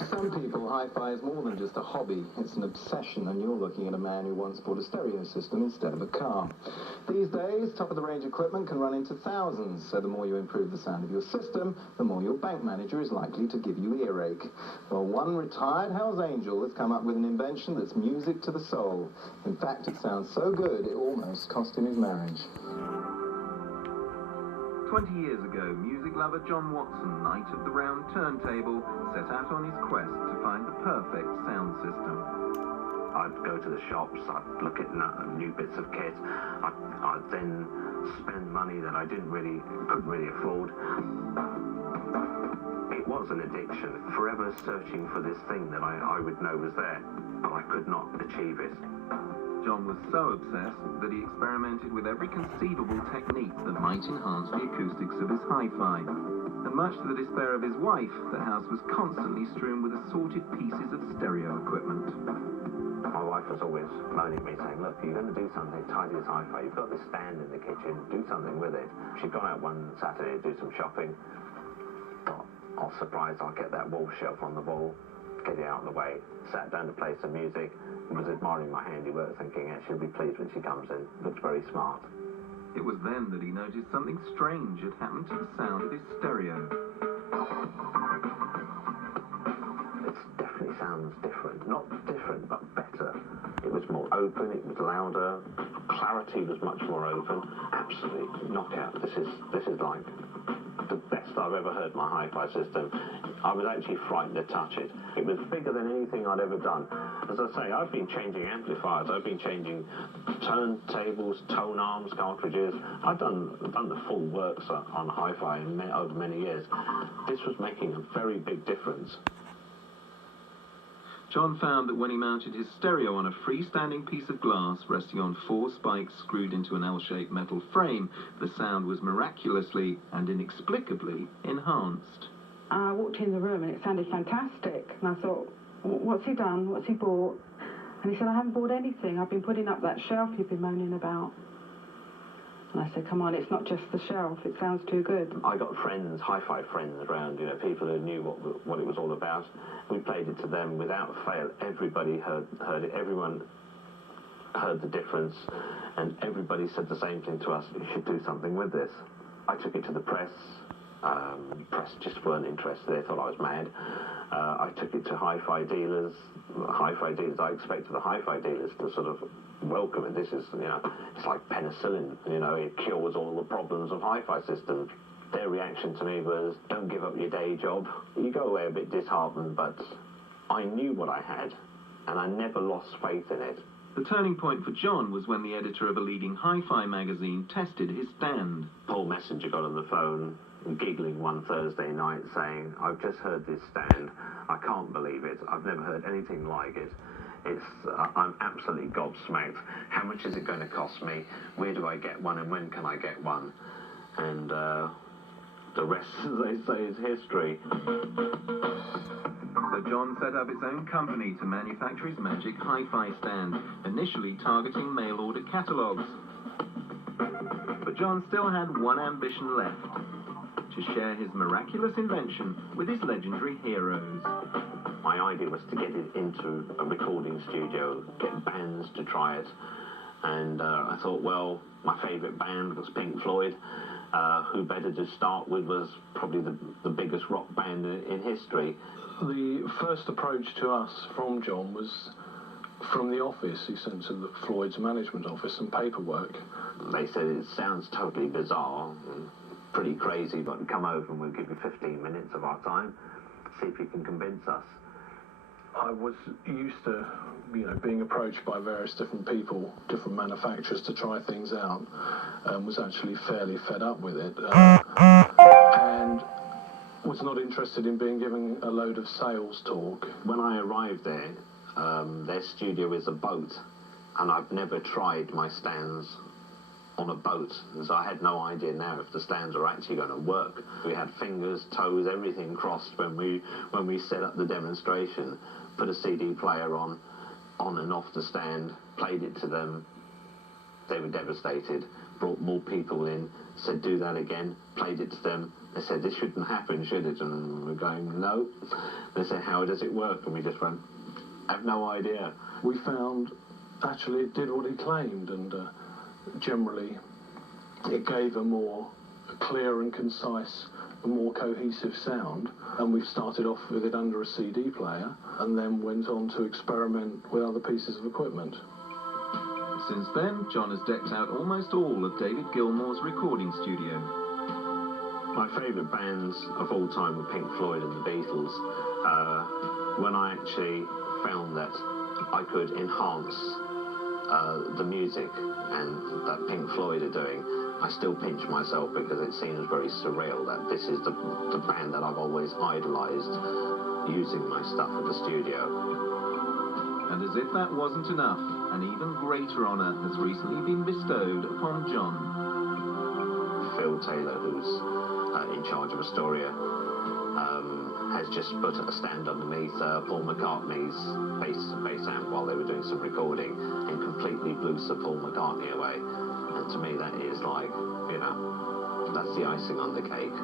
To some people, hi-fi is more than just a hobby. It's an obsession, and you're looking at a man who once bought a stereo system instead of a car. These days, top-of-the-range equipment can run into thousands, so the more you improve the sound of your system, the more your bank manager is likely to give you earache. Well, one retired Hell's Angel has come up with an invention that's music to the soul. In fact, it sounds so good, it almost cost him his marriage. 20 years ago, music lover John Watson, knight of the round turntable, set out on his quest to find the perfect sound system. I'd go to the shops, I'd look at new bits of kit, I'd then spend money that I couldn't really afford. It was an addiction, forever searching for this thing that I would know was there, but I could not achieve it. John was so obsessed that he experimented with every conceivable technique that might enhance the acoustics of his hi-fi. And much to the despair of his wife, the house was constantly strewn with assorted pieces of stereo equipment. My wife was always moaning at me, saying, look, you're going to do something, tidy this hi-fi, you've got this stand in the kitchen, do something with it. She'd gone out one Saturday to do some shopping. Thought, oh, surprise, I'll get that wall shelf on the wall, get it out of the way, sat down to play some music, was admiring my handiwork, thinking she'll be pleased when she comes in. Looks very smart. It was then that he noticed something strange had happened to the sound of his stereo. It definitely sounds different. Not different, but better. It was more open, it was louder, clarity was much more open. Absolutely knockout. This is like the best I've ever heard my hi-fi system. I was actually frightened to touch it. It was bigger than anything I'd ever done. As I say, I've been changing amplifiers, I've been changing turntables, tone arms, cartridges. I've done the full works on hi-fi over many years. This was making a very big difference. John found that when he mounted his stereo on a freestanding piece of glass resting on 4 spikes screwed into an L-shaped metal frame, the sound was miraculously and inexplicably enhanced. I walked in the room and it sounded fantastic, and I thought, what's he done? What's he bought? And he said, I haven't bought anything. I've been putting up that shelf you've been moaning about. And I said, come on, it's not just the shelf, it sounds too good. I got friends, hi-fi friends around, people who knew what it was all about. We played it to them without fail. Everybody heard it, everyone heard the difference, and everybody said the same thing to us, you should do something with this. I took it to the press. Press just weren't interested, they thought I was mad. I took it to hi-fi dealers. I expected the hi-fi dealers to sort of welcome it. This is, it's like penicillin, it cures all the problems of hi-fi systems. Their reaction to me was, don't give up your day job. You go away a bit disheartened, but I knew what I had, and I never lost faith in it. The turning point for John was when the editor of a leading hi-fi magazine tested his stand. Paul Messenger got on the phone, giggling one Thursday night, saying, I've just heard this stand. I can't believe it. I've never heard anything like it. I'm absolutely gobsmacked. How much is it going to cost me? Where do I get one, and when can I get one? And the rest, as they say, is history. So John set up his own company to manufacture his magic hi-fi stand, initially targeting mail-order catalogues. But John still had one ambition left: to share his miraculous invention with his legendary heroes. My idea was to get it into a recording studio, get bands to try it, and I thought, well, my favourite band was Pink Floyd. Who better to start with was probably the biggest rock band in history. The first approach to us from John was from the office. He sent to the Floyd's management office some paperwork. They said it sounds totally bizarre, pretty crazy, but come over and we'll give you 15 minutes of our time, see if you can convince us. I was used to, being approached by various different people, different manufacturers to try things out, and was actually fairly fed up with it, and was not interested in being given a load of sales talk. When I arrived there, their studio is a boat, and I've never tried my stands on a boat, so I had no idea now if the stands are actually going to work. We had fingers, toes, everything crossed when we set up the demonstration, put a CD player on and off the stand, played it to them. They were devastated. brought more people in, said do that again, played it to them. They said this shouldn't happen, should it? And we're going, no. They said, how does it work? And we just went, I have no idea. We found actually it did what it claimed, and generally it gave a more clear and concise, a more cohesive sound. And we started off with it under a CD player and then went on to experiment with other pieces of equipment. Since then, John has decked out almost all of David Gilmour's recording studio. My favourite bands of all time were Pink Floyd and the Beatles. When I actually found that I could enhance the music and that Pink Floyd are doing, I still pinch myself because it seems very surreal that this is the band that I've always idolised using my stuff at the studio. And as if that wasn't enough, an even greater honour has recently been bestowed upon John. Phil Taylor, who's in charge of Astoria, has just put a stand underneath Paul McCartney's bass amp while they were doing some recording and completely blew Sir Paul McCartney away. And to me that is like, you know, that's the icing on the cake.